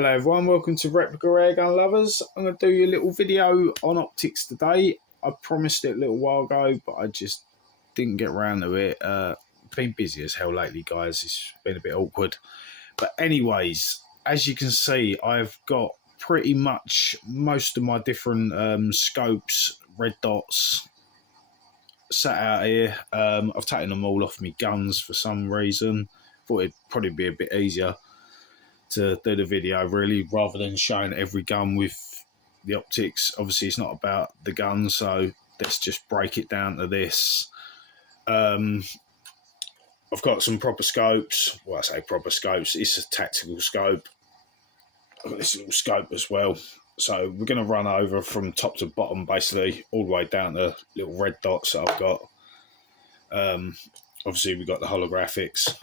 Hello everyone, welcome to Replica Airgun Lovers. I'm going to do you a little video on optics today. I promised it a little while ago, but I just didn't get around to it. Been busy as hell lately, guys. It's been a bit awkward. But anyways, as you can see, I've got pretty much most of my different scopes, red dots, sat out here. I've taken them all off my guns for some reason. Thought it'd probably be a bit easier to do the video really rather than showing every gun with the optics. Obviously it's not about the gun, so let's just break it down to this. I've got some proper scopes. Well, I say proper scopes, it's a tactical scope. I've got this little scope as well, so we're going to run over from top to bottom basically all the way down to little red dots that I've got. Obviously we've got the holographics,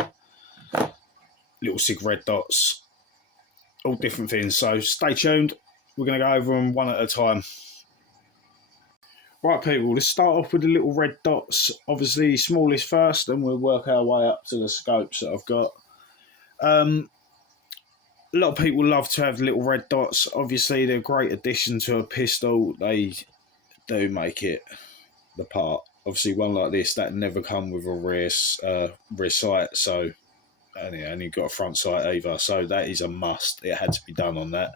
little sig red dots, all different things, so stay tuned. We're going to go over them one at a time. Right people, let's start off with the little red dots. Obviously smallest first, and we'll work our way up to the scopes that I've got. A lot of people love to have little red dots. Obviously they're a great addition to a pistol. They do make it the part. Obviously one like this, that never come with a rear sight, so and you've got a front sight either, so that is a must. It had to be done on that.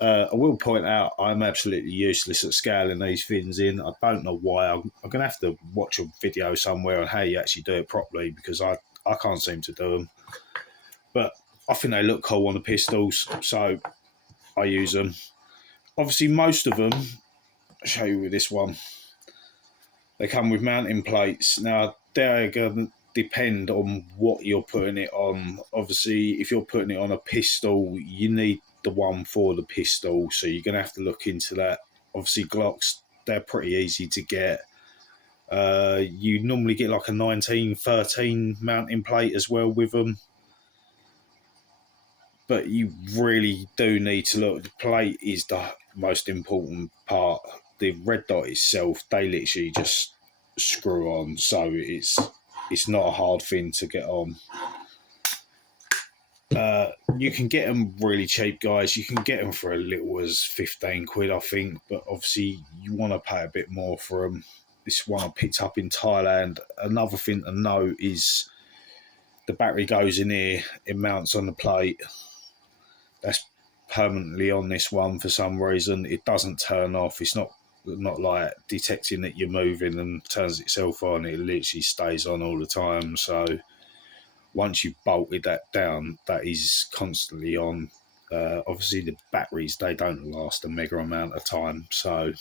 I will point out I'm absolutely useless at scaling these fins in. I don't know why. I'm going to have to watch a video somewhere on how you actually do it properly, because I can't seem to do them. But I think they look cool on the pistols, so I use them. Obviously most of them, I'll show you with this one, they come with mounting plates. Now they're going to depend on what you're putting it on. Obviously if you're putting it on a pistol, you need the one for the pistol, so you're going to have to look into that. Obviously Glocks, they're pretty easy to get. You normally get like a 1913 mounting plate as well with them, but you really do need to look. The plate is the most important part. The red dot itself, they literally just screw on, so it's not a hard thing to get on. You can get them really cheap, guys. You can get them for as little as 15 quid, I think, but obviously you want to pay a bit more for them. This one I picked up in Thailand. Another thing to note is the battery goes in here, it mounts on the plate. That's permanently on this one for some reason. It doesn't turn off. It's not like detecting that you're moving and turns itself on. It literally stays on all the time. So once you've bolted that down, that is constantly on. Obviously the batteries, they don't last a mega amount of time, so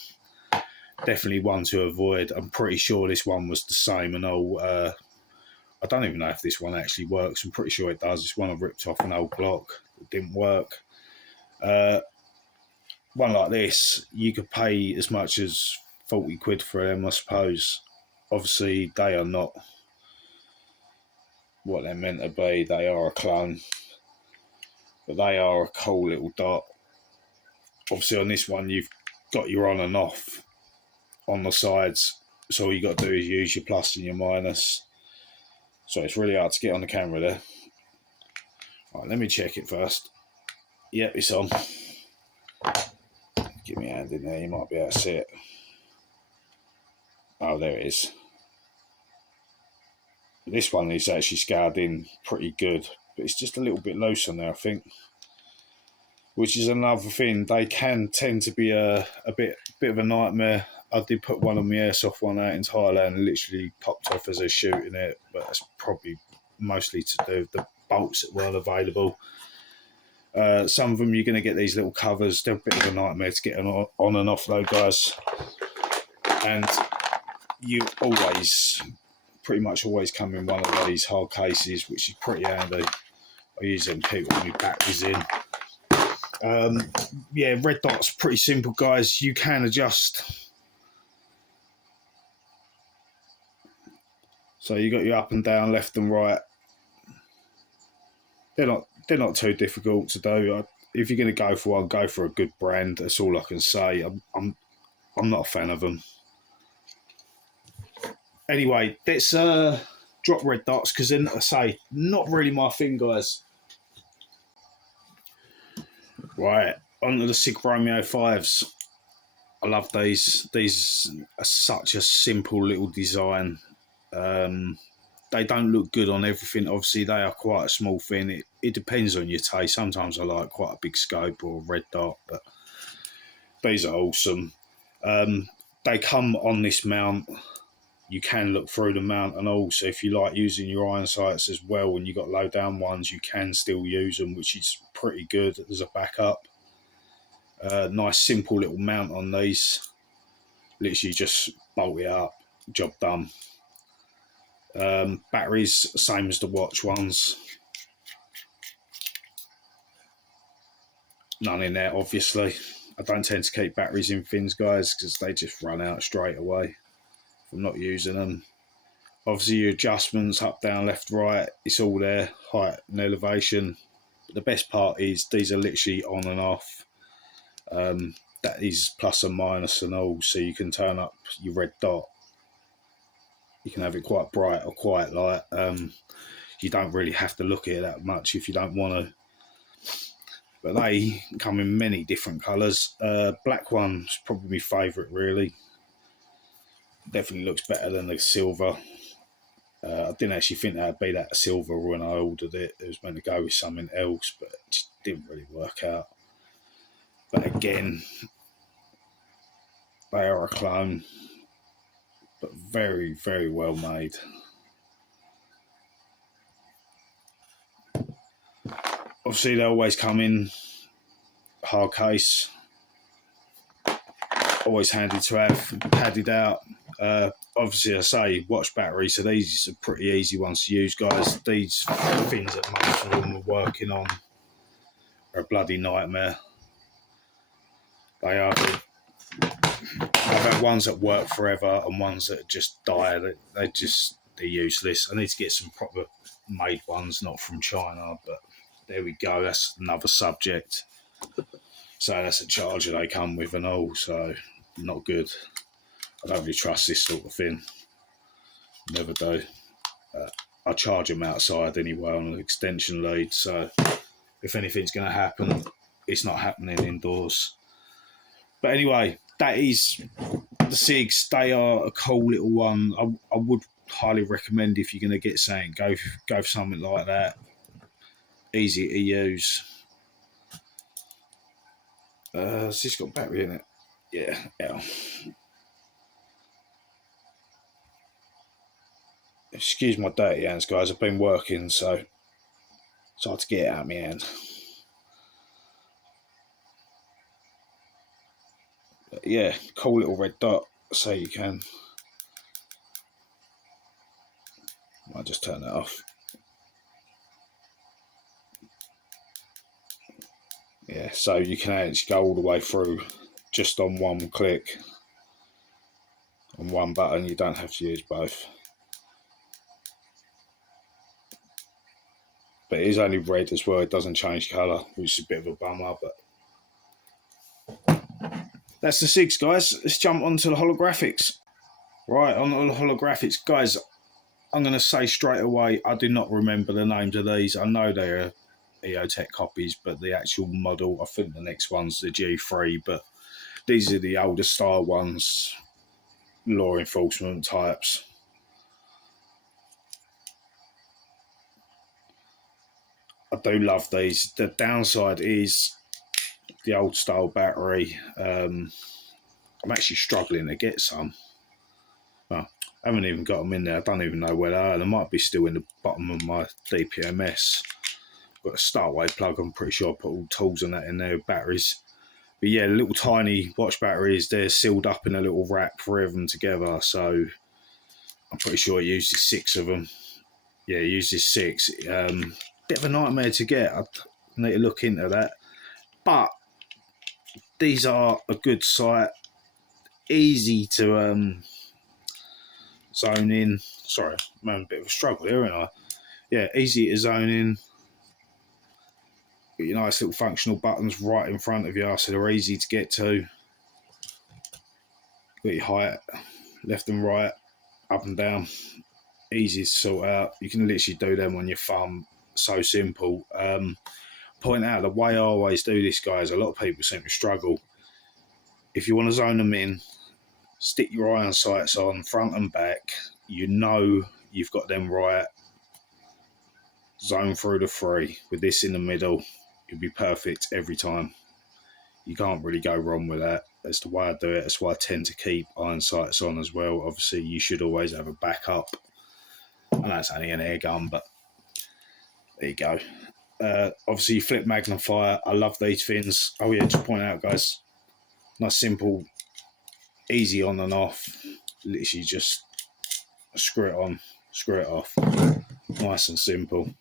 definitely one to avoid. I'm pretty sure this one was the same, and I don't even know if this one actually works. I'm pretty sure it does. It's one I ripped off an old Glock. It didn't work. One like this, you could pay as much as 40 quid for them, I suppose. Obviously they are not what they're meant to be. They are a clone, but they are a cool little dot. Obviously on this one you've got your on and off on the sides, so all you got to do is use your plus and your minus. So it's really hard to get on the camera there. Right, let me check it first. Yep, it's on. Give me a hand in there, you might be able to see it. Oh, there it is. This one is actually scoured in pretty good, but it's just a little bit loose on there, I think. Which is another thing. They can tend to be a bit of a nightmare. I did put one on my airsoft one out in Thailand and literally popped off as I was shooting it, but that's probably mostly to do with the bolts that weren't available. Some of them you're going to get these little covers. They're a bit of a nightmare to get on and off though, guys. And you pretty much always come in one of these hard cases, which is pretty handy. I use them to keep all my batteries in. Yeah, red dot's pretty simple, guys. You can adjust. So you got your up and down, left and right. They're not too difficult to do. If you're going to go for one, go for a good brand. That's all I can say. I'm not a fan of them. Anyway, let's drop red dots, because then I say not really my thing, guys. Right, onto the Sig Romeo 5s. I love these. These are such a simple little design. They don't look good on everything. Obviously, they are quite a small thing. It depends on your taste. Sometimes I like quite a big scope or a red dot, but these are awesome. They come on this mount. You can look through the mount, and also if you like using your iron sights as well, when you got low down ones, you can still use them, which is pretty good as a backup. Nice simple little mount on these. Literally just bolt it up, job done. Batteries, same as the watch ones. None in there, obviously. I don't tend to keep batteries in fins, guys, because they just run out straight away if I'm not using them. Obviously, your adjustments, up, down, left, right, it's all there, height and elevation. But the best part is these are literally on and off. That is plus and minus and all, so you can turn up your red dot. You can have it quite bright or quite light. You don't really have to look at it that much if you don't want to. But they come in many different colours. Black one's probably my favourite, really. Definitely looks better than the silver. I didn't actually think that'd be that silver when I ordered it. It was meant to go with something else, but it just didn't really work out. But again, they are a clone, but very, very well made. Obviously, they always come in hard case. Always handy to have, padded out. Obviously, I say watch battery, so these are pretty easy ones to use, guys. These things that most of them are working on are a bloody nightmare. They are. I've had ones that work forever and ones that just die. They're useless. I need to get some proper made ones, not from China, but there we go. That's another subject. So that's a charger they come with and all, so not good. I don't really trust this sort of thing. Never do. I charge them outside anyway on an extension lead, so if anything's going to happen, it's not happening indoors. But anyway, that is the SIGs. They are a cool little one. I would highly recommend, if you're going to get something, go for something like that. Easy to use. Has this got battery in it? Yeah. Excuse my dirty hands, guys. I've been working, so it's hard to get it out of my hand. But yeah, cool little red dot. So you can. I'll just turn that off. Yeah, so you can actually go all the way through just on one click on one button. You don't have to use both. But it is only red as well. It doesn't change colour, which is a bit of a bummer. But that's the SIGs, guys. Let's jump onto the holographics. Right, on the holographics, guys, I'm going to say straight away, I do not remember the names of these. I know they're EOTech copies, but the actual model, I think the next one's the G3, but these are the older style ones, law enforcement types. I do love these. The downside is the old style battery. I'm actually struggling to get some. Well, I haven't even got them in there. I don't even know where they are. They might be still in the bottom of my DPMS. Got a startway plug. I'm pretty sure I put all tools and that in there, batteries. But yeah, little tiny watch batteries, they're sealed up in a little wrap, 3 of them together. So I'm pretty sure it uses 6 of them. Yeah, it uses 6. Bit of a nightmare to get. I need to look into that. But these are a good sight. Easy to zone in. Sorry, I'm having a bit of a struggle here, aren't I? Yeah, easy to zone in. Got your nice little functional buttons right in front of you, so they're easy to get to. Got your height, left and right, up and down. Easy to sort out. You can literally do them on your thumb. So simple. point out the way I always do this, guys. A lot of people seem to struggle. If you want to zone them in, stick your iron sights on front and back. You know you've got them right. Zone through the three with this in the middle. It'll be perfect every time. You can't really go wrong with that. That's the way I do it. That's why I tend to keep iron sights on as well. Obviously, you should always have a backup. I know it's only an air gun, but there you go. Obviously, flip magnifier. I love these things. Oh yeah, just point out, guys. Nice, simple, easy on and off. Literally just screw it on, screw it off. Nice and simple.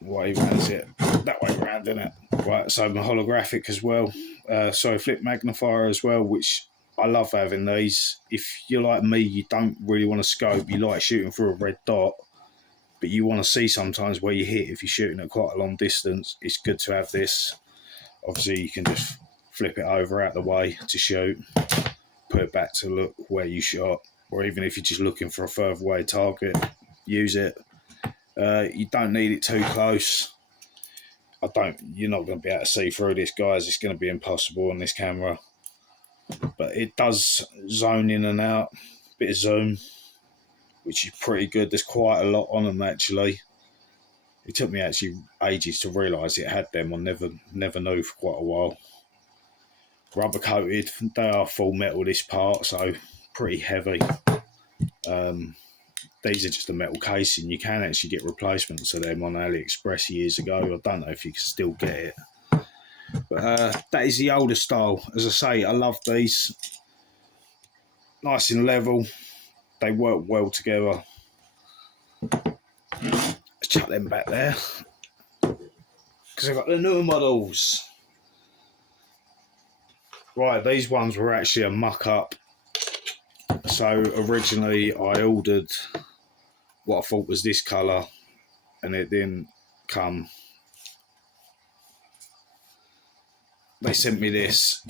What even is it? That way around, isn't it? Right, so my holographic as well. Flip magnifier as well, which I love having these. If you're like me, you don't really want to scope. You like shooting through a red dot, but you want to see sometimes where you hit if you're shooting at quite a long distance. It's good to have this. Obviously, you can just flip it over out the way to shoot, put it back to look where you shot, or even if you're just looking for a further away target, use it. You don't need it too close. You're not going to be able to see through this, guys. It's going to be impossible on this camera. But it does zone in and out, bit of zoom, which is pretty good. There's quite a lot on them, actually. It took me actually ages to realise it had them. I never knew for quite a while. Rubber coated. They are full metal, this part, so pretty heavy. These are just a metal casing. You can actually get replacements of them on AliExpress years ago. I don't know if you can still get it. But that is the older style. As I say, I love these. Nice and level. They work well together. Let's chuck them back there. Because I've got the newer models. Right, these ones were actually a muck-up. So originally I ordered what I thought was this colour, and it didn't come. They sent me this.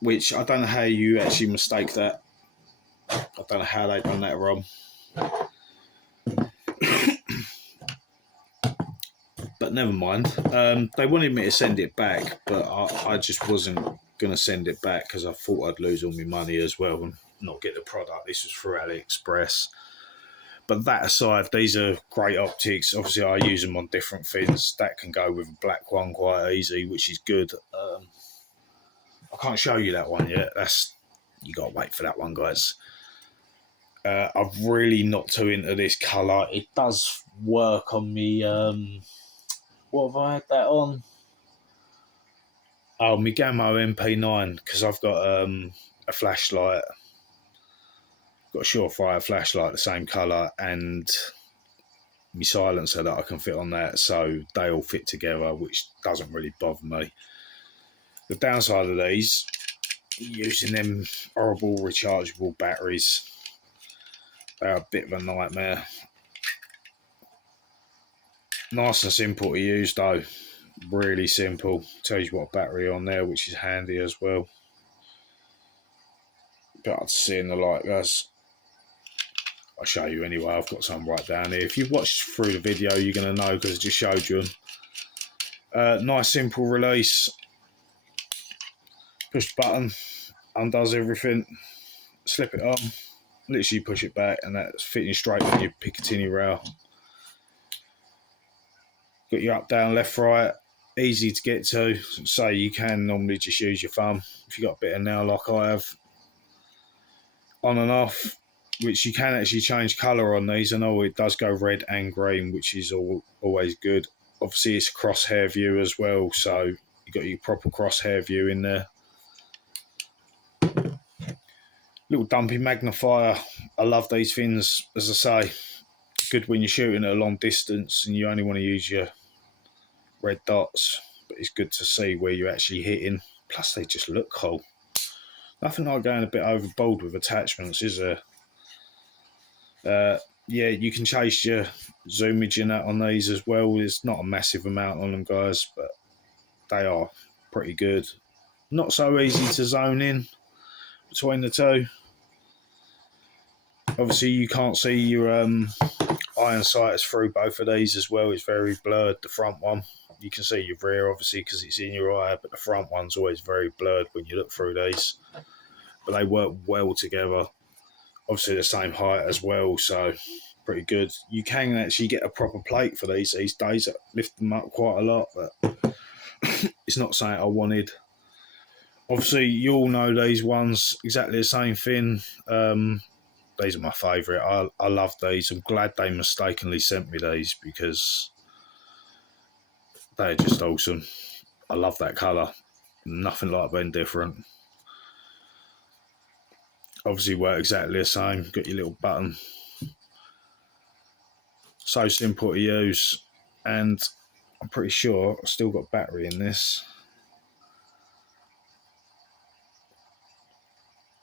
Which I don't know how you actually mistake that. I don't know how they've done that wrong. But never mind. They wanted me to send it back, but I just wasn't going to send it back because I thought I'd lose all my money as well and not get the product. This was through AliExpress. But that aside, these are great optics. Obviously, I use them on different things. That can go with a black one quite easy, which is good. I can't show you that one yet. You got to wait for that one, guys. I'm really not too into this colour. It does work on me. What have I had that on? Oh, my Gamma MP9, because I've got a flashlight. Got a Surefire flashlight, the same colour, and my silencer that I can fit on that, so they all fit together, which doesn't really bother me. The downside of these, using them horrible rechargeable batteries, they are a bit of a nightmare. Nice and simple to use though, really simple. Tells you what battery on there, which is handy as well. But I'd see in the light, guys. I'll show you anyway. I've got some right down here. If you've watched through the video, you're going to know because I just showed you them. Nice simple release. Push the button, undoes everything. Slip it on. Literally push it back, and that's fitting straight with your Picatinny rail. Got your up, down, left, right. Easy to get to. So you can normally just use your thumb if you've got a bit of nail like I have. On and off, which you can actually change colour on these. I know it does go red and green, which is always good. Obviously, it's crosshair view as well, so you've got your proper crosshair view in there. Little dumpy magnifier. I love these things, as I say. Good when you're shooting at a long distance and you only want to use your red dots, but it's good to see where you're actually hitting. Plus, they just look cool. Nothing like going a bit overboard with attachments, is there? Yeah, you can chase your zoomage in that on these as well. There's not a massive amount on them, guys, but they are pretty good. Not so easy to zone in between the two. Obviously, you can't see your iron sights through both of these as well. It's very blurred, the front one. You can see your rear, obviously, because it's in your eye, but the front one's always very blurred when you look through these. But they work well together. Obviously, the same height as well, so pretty good. You can actually get a proper plate for these days. I lift them up quite a lot, but it's not something I wanted. Obviously, you all know these ones, exactly the same thing. These are my favourite. I love these. I'm glad they mistakenly sent me these because they're just awesome. I love that colour. Nothing like being different. Obviously work exactly the same. Got your little button. So simple to use. And I'm pretty sure I've still got battery in this.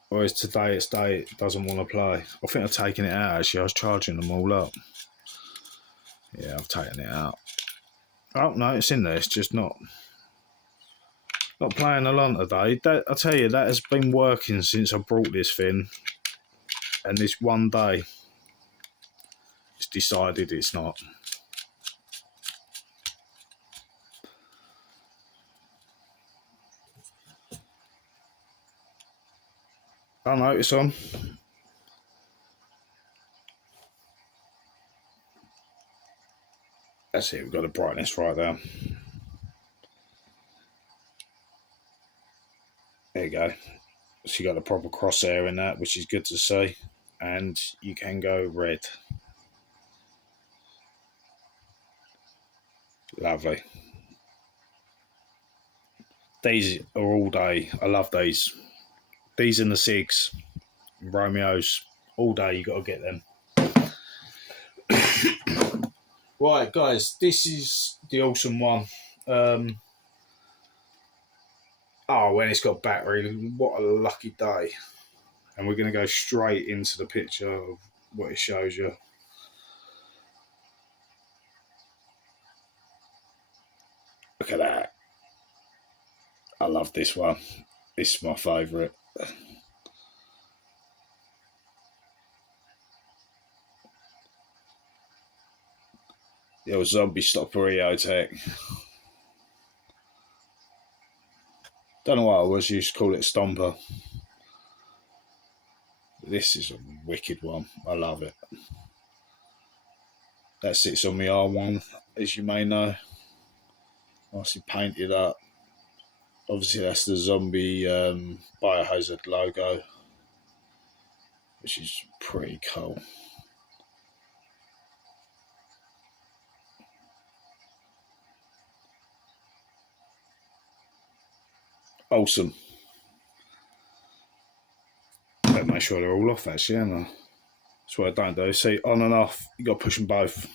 Whereas today it doesn't want to play. I think I've taken it out actually. I was charging them all up. Yeah, I've taken it out. Oh no, it's in there. It's just not playing along today. I tell you, that has been working since I brought this thing. And this one day, it's decided it's not. I know it's on. That's it, we've got the brightness right there. There you go. So you got the proper crosshair in that, which is good to see. And you can go red. Lovely. These are all day. I love these. These and the SIGs, Romeos, all day you got to get them. Right, guys, this is the awesome one. When it's got battery, what a lucky day. And we're going to go straight into the picture of what it shows you. Look at that. I love this one. This is my favourite. The old zombie stopper EOTech. Don't know why I always used to call it Stomper. This is a wicked one. I love it. That sits on my R1, as you may know. Nicely painted up. Obviously, that's the zombie Biohazard logo, which is pretty cool. Awesome. Better make sure they're all off, actually, haven't I? That's what I don't do. See, on and off, you got to push them both.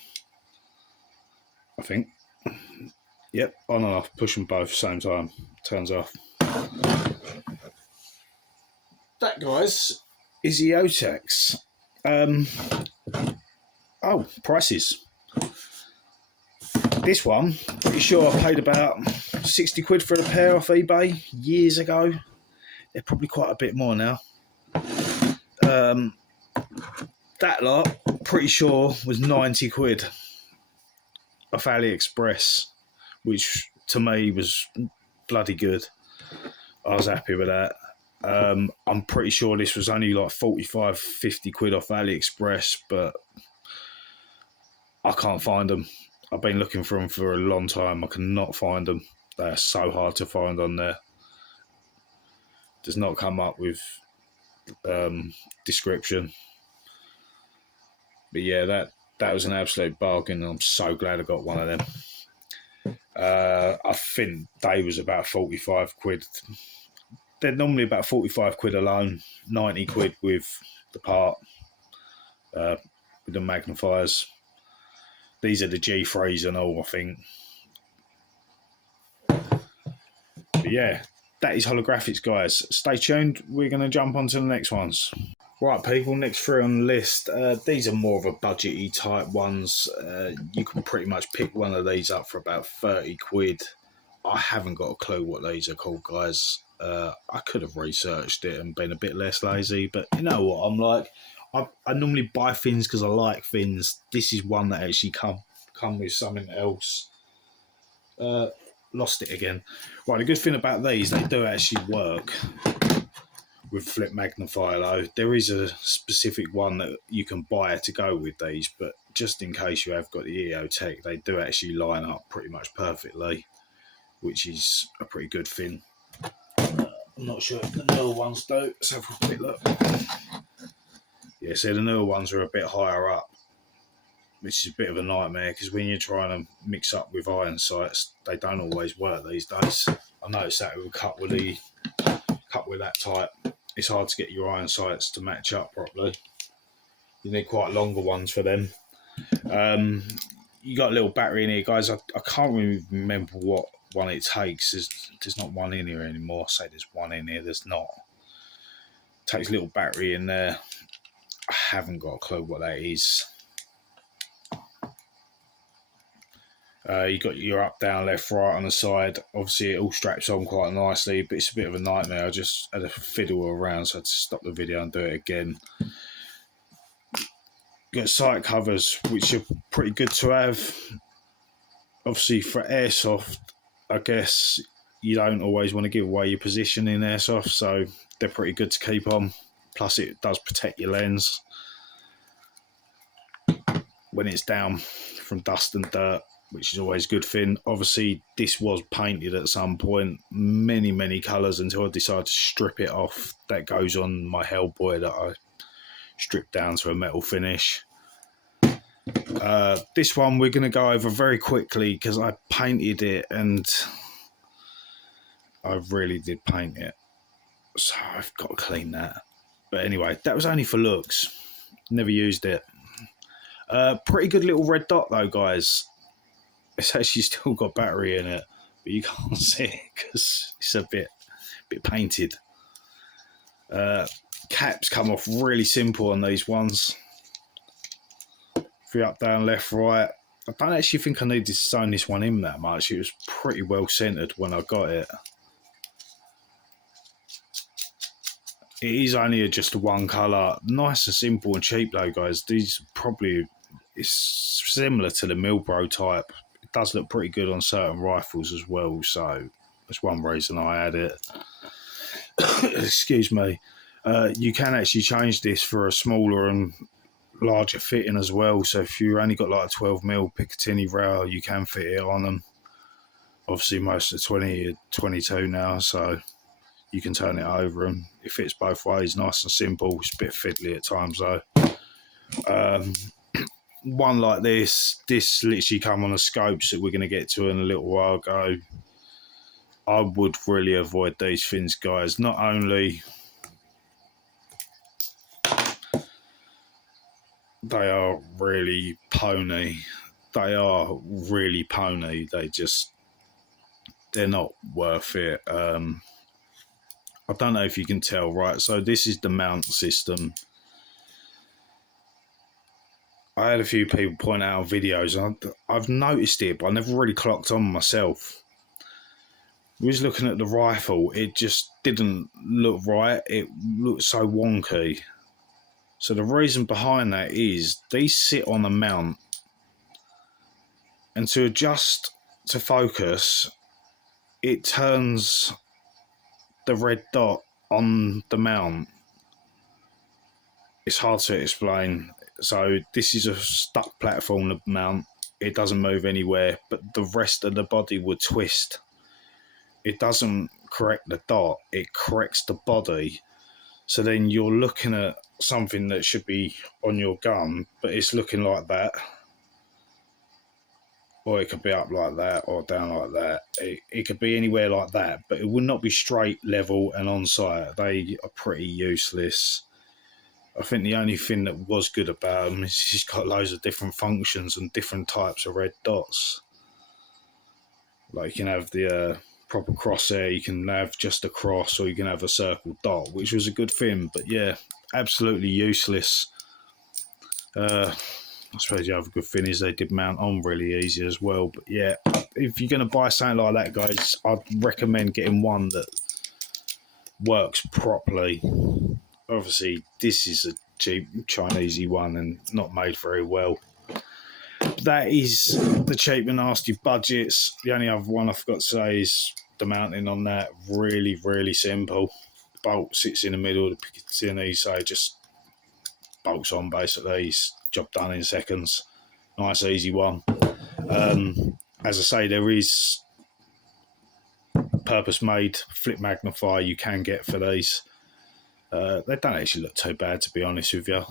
I think. Yep, on and off, push them both same time. Turns off. That, guys, is the EOTechs. Prices. This one, pretty sure I paid about 60 quid for a pair off eBay years ago. They're probably quite a bit more now. That lot, pretty sure, was 90 quid off AliExpress, which to me was bloody good. I was happy with that. I'm pretty sure this was only like 45, 50 quid off AliExpress, but I can't find them. I've been looking for them for a long time. I cannot find them. They are so hard to find on there. Does not come up with description. But yeah, that was an absolute bargain. I'm so glad I got one of them. I think they was about 45 quid. They're normally about 45 quid alone, 90 quid with the part, with the magnifiers. These are the G3s and all, I think. But yeah, that is holographics, guys. Stay tuned. We're going to jump on to the next ones. Right, people, next three on the list. These are more of a budget-y type ones. You can pretty much pick one of these up for about 30 quid. I haven't got a clue what these are called, guys. I could have researched it and been a bit less lazy, but you know what? I'm like, I normally buy fins because I like fins. This is one that actually come with something else. Lost it again. Right, the good thing about these, they do actually work with flip magnifier though. There is a specific one that you can buy to go with these, but just in case you have got the EOTech, they do actually line up pretty much perfectly, which is a pretty good thing. I'm not sure if the newer ones do. Let's have a quick look. Yeah, so the newer ones are a bit higher up, which is a bit of a nightmare because when you're trying to mix up with iron sights, they don't always work these days. I noticed that with a cut with that type, it's hard to get your iron sights to match up properly. You need quite longer ones for them. You got a little battery in here, guys. I can't really remember what one it takes. There's not one in here anymore. I say there's one in here. There's not. It takes a little battery in there. I haven't got a clue what that is. You got your up, down, left, right on the side. Obviously, it all straps on quite nicely, but it's a bit of a nightmare. I just had to fiddle around, so I had to stop the video and do it again. Got sight covers, which are pretty good to have. Obviously, for airsoft, I guess you don't always want to give away your position in airsoft, so they're pretty good to keep on. Plus, it does protect your lens when it's down from dust and dirt, which is always a good thing. Obviously, this was painted at some point, many colours, until I decided to strip it off. That goes on my Hellboy that I stripped down to a metal finish. This one we're going to go over very quickly because I painted it and I really did paint it. So I've got to clean that. But anyway, that was only for looks. Never used it. Pretty good little red dot though, guys. It's actually still got battery in it, but you can't see it because it's a bit painted. Caps come off really simple on these ones. 3 up, down, left, right. I don't actually think I needed to sew this one in that much. It was pretty well centered when I got it. It is only just one colour. Nice and simple and cheap though, guys. These probably, it's similar to the Milbro type. It does look pretty good on certain rifles as well, so that's one reason I had it. Excuse me. You can actually change this for a smaller and larger fitting as well. So if you only got like a 12mm Picatinny rail, you can fit it on them. Obviously, most of the 20 are 22 now, so you can turn it over and it fits both ways. Nice and simple. It's a bit fiddly at times though. One like this literally come on the scopes that we're going to get to in a little while ago. I would really avoid these fins, guys. Not only they are really pony, they're not worth it. I don't know if you can tell, right? So this is the mount system. I had a few people point out videos, and I've noticed it, but I never really clocked on myself. I was looking at the rifle, it just didn't look right. It looked so wonky. So the reason behind that is these sit on a mount, and to adjust to focus, it turns the red dot on the mount. It's hard to explain. So this is a stuck platform, the mount. It doesn't move anywhere, but the rest of the body would twist. It doesn't correct the dot, it corrects the body. So then you're looking at something that should be on your gun, but it's looking like that. Or it could be up like that or down like that. It could be anywhere like that, but it would not be straight, level and on sight. They are pretty useless. I think the only thing that was good about them is he's got loads of different functions and different types of red dots. Like you can have the proper crosshair, you can have just a cross, or you can have a circle dot, which was a good thing. But yeah, absolutely useless. I suppose the other good thing is they did mount on really easy as well. But yeah, if you're going to buy something like that, guys, I'd recommend getting one that works properly. Obviously, this is a cheap Chinese one and not made very well. That is the cheap and nasty budgets. The only other one I forgot to say is the mounting on that. Really, really simple. Bolt sits in the middle of the Picatinny, so it just bolts on basically. Job done in seconds. Nice, easy one. As I say, there is purpose-made flip magnifier you can get for these. They don't actually look too bad, to be honest with you.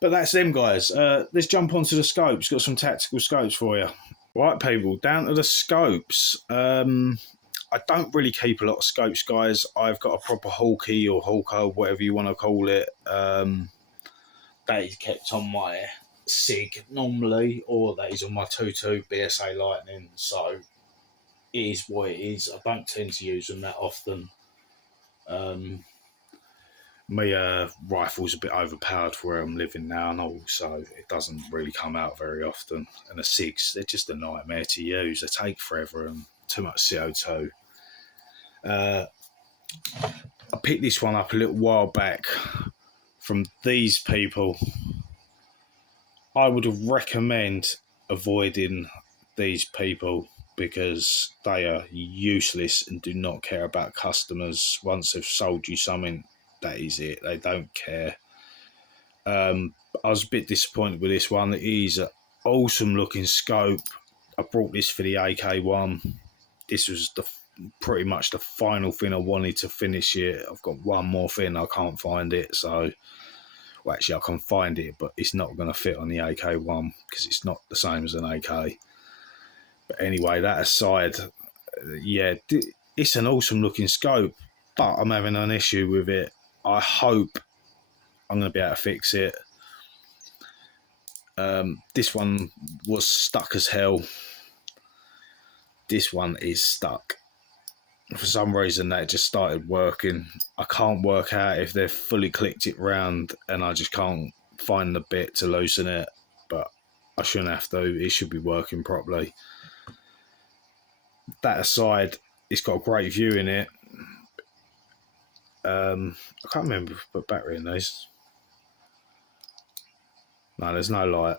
But that's them, guys. Let's jump onto the scopes. Got some tactical scopes for you. Right, people, down to the scopes. I don't really keep a lot of scopes, guys. I've got a proper Hawkeye or Hawker, whatever you want to call it. That is kept on my SIG normally, or that is on my 2.2 BSA Lightning. So it is what it is. I don't tend to use them that often. My rifle's a bit overpowered for where I'm living now, and also it doesn't really come out very often. And the SIGs, they're just a nightmare to use. They take forever and too much CO2. I picked this one up a little while back from these people. I would recommend avoiding these people because they are useless and do not care about customers. Once they've sold you something, that is it. They don't care. I was a bit disappointed with this one. It is an awesome looking scope. I brought this for the AK1. This was pretty much the final thing I wanted to finish it. I've got one more thing. I can't find it. So, well, actually, I can find it, but it's not going to fit on the AK1 because it's not the same as an AK. But anyway, that aside, yeah, it's an awesome looking scope, but I'm having an issue with it. I hope I'm going to be able to fix it. This one was stuck as hell. This one is stuck. For some reason, that just started working. I can't work out if they've fully clicked it round, and I just can't find the bit to loosen it. But I shouldn't have to. It should be working properly. That aside, it's got a great view in it. I can't remember if I put battery in these. No, there's no light.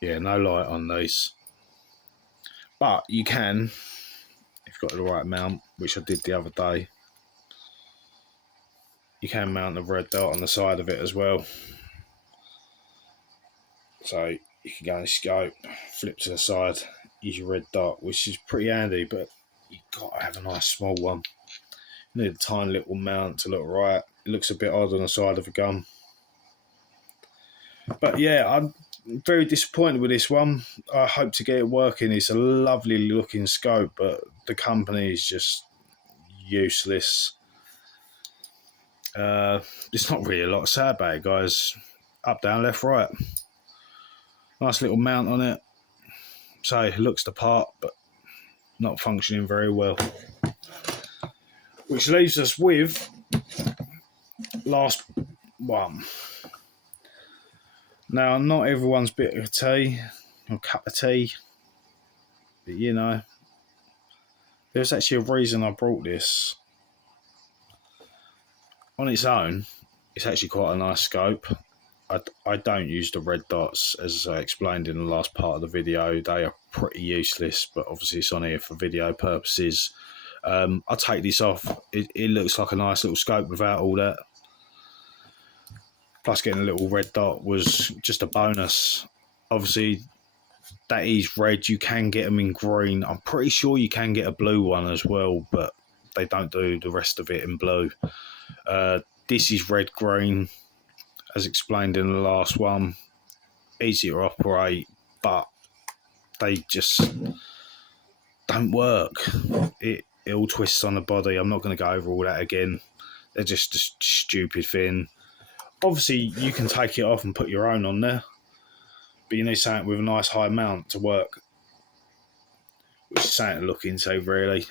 Yeah, no light on these. But you can, if you've got the right mount, which I did the other day, you can mount the red dot on the side of it as well. So you can go in the scope, flip to the side, use your red dot, which is pretty handy, but you've got to have a nice small one. You need a tiny little mount to look right. It looks a bit odd on the side of a gun. But yeah, I'm very disappointed with this one. I hope to get it working. It's a lovely looking scope, but the company is just useless. There's not really a lot to say about it, guys. Up, down, left, right. Nice little mount on it. So it looks the part, but not functioning very well. Which leaves us with last one. Now, not everyone's bit of tea or cup of tea, but you know, there's actually a reason I brought this. On its own, it's actually quite a nice scope. I don't use the red dots, as I explained in the last part of the video. They are pretty useless, but obviously it's on here for video purposes. I'll take this off. It looks like a nice little scope without all that. Plus getting a little red dot was just a bonus. Obviously, that is red. You can get them in green. I'm pretty sure you can get a blue one as well, but they don't do the rest of it in blue. This is red green, as explained in the last one. Easy to operate, but they just don't work. It all twists on the body. I'm not going to go over all that again. They're just a stupid thing. Obviously, you can take it off and put your own on there, but you need something with a nice high mount to work, which is something to look into, really.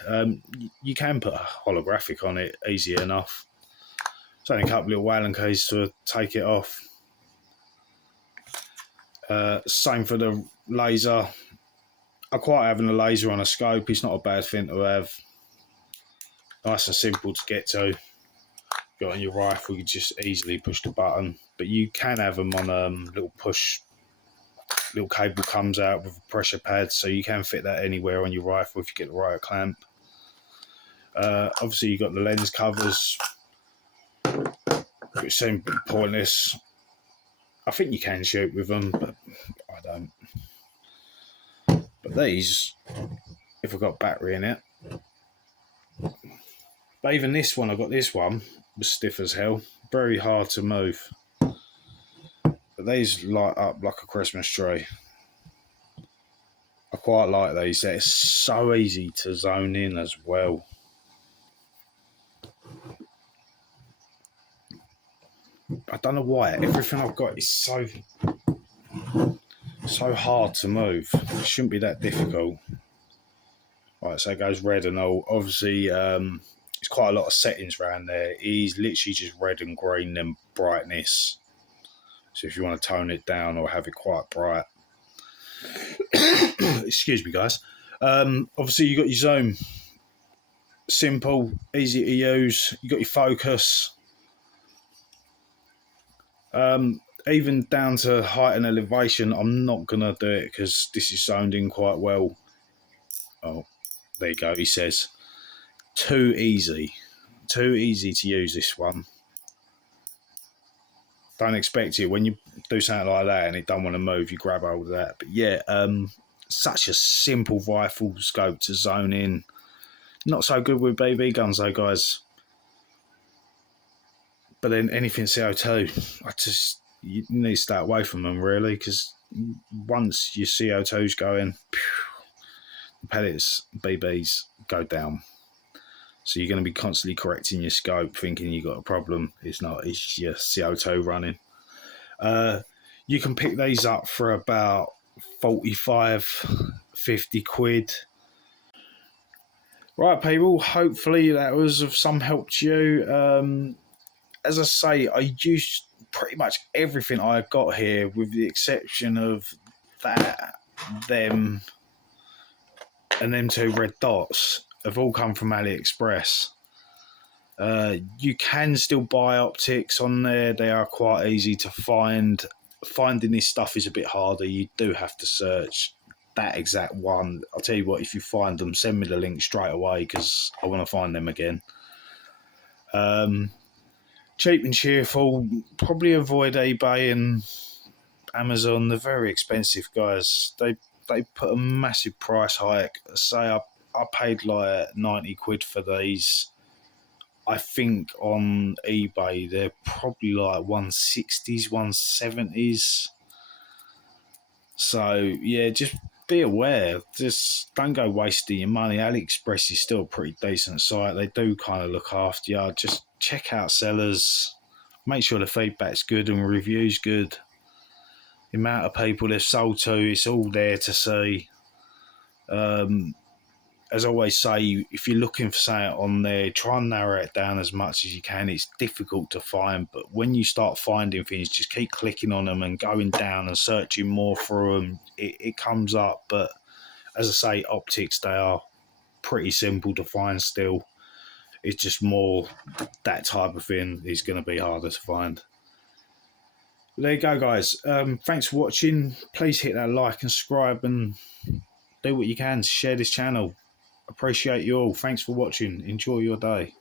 You can put a holographic on it, easy enough. It's only a couple of little Allen keys to take it off. Same for the laser. I quite having a laser on a scope. It's not a bad thing to have. Nice and simple to get to. Got on your rifle, you just easily push the button. But you can have them on little push, little cable comes out with a pressure pad, so you can fit that anywhere on your rifle if you get the right clamp. Obviously, you got the lens covers, which seem pointless. I think you can shoot with them, but I don't. But these, if I've got battery in it, but even this one, I got this one, was stiff as hell, very hard to move. But these light up like a Christmas tree. I quite like these. They're so easy to zone in as well. I don't know why. Everything I've got is so hard to move. It shouldn't be that difficult. Right, so it goes red and all. Obviously, there's quite a lot of settings around there. He's literally just red and green and brightness. So if you want to tone it down or have it quite bright. Excuse me, guys. Obviously, you got your zoom. Simple, easy to use. You got your focus. Even down to height and elevation, I'm not going to do it because this is zoned in quite well. Oh, there you go, he says. Too easy. Too easy to use this one. Don't expect it. When you do something like that and it don't want to move, you grab hold of that. But yeah, such a simple rifle scope to zone in. Not so good with BB guns though, guys. But then anything CO2, you need to stay away from them really, because once your CO2's going, the pellets, BBs go down. So you're going to be constantly correcting your scope, thinking you got a problem. It's not. It's your CO2 running. You can pick these up for about 45, 50 quid. Right, people. Hopefully that was of some help to you. As I say, I used pretty much everything I got here, with the exception of that, them, and them two red dots. Have all come from AliExpress. You can still buy optics on there. They are quite easy to find. Finding this stuff is a bit harder. You do have to search that exact one. I'll tell you what, if you find them, send me the link straight away because I want to find them again. Cheap and cheerful. Probably avoid eBay and Amazon. They're very expensive, guys. They put a massive price hike. Say I paid like 90 quid for these. I think on eBay they're probably like 160s, 170s. So yeah, just be aware. Just don't go wasting your money. AliExpress is still a pretty decent site. They do kind of look after you. Just check out sellers. Make sure the feedback's good and reviews good. The amount of people they've sold to, it's all there to see. As I always say, if you're looking for something on there, try and narrow it down as much as you can. It's difficult to find, but when you start finding things, just keep clicking on them and going down and searching more for them. It comes up, but as I say, optics, they are pretty simple to find still. It's just more that type of thing is going to be harder to find. There you go, guys. Thanks for watching. Please hit that like and subscribe and do what you can to share this channel. Appreciate you all. Thanks for watching. Enjoy your day.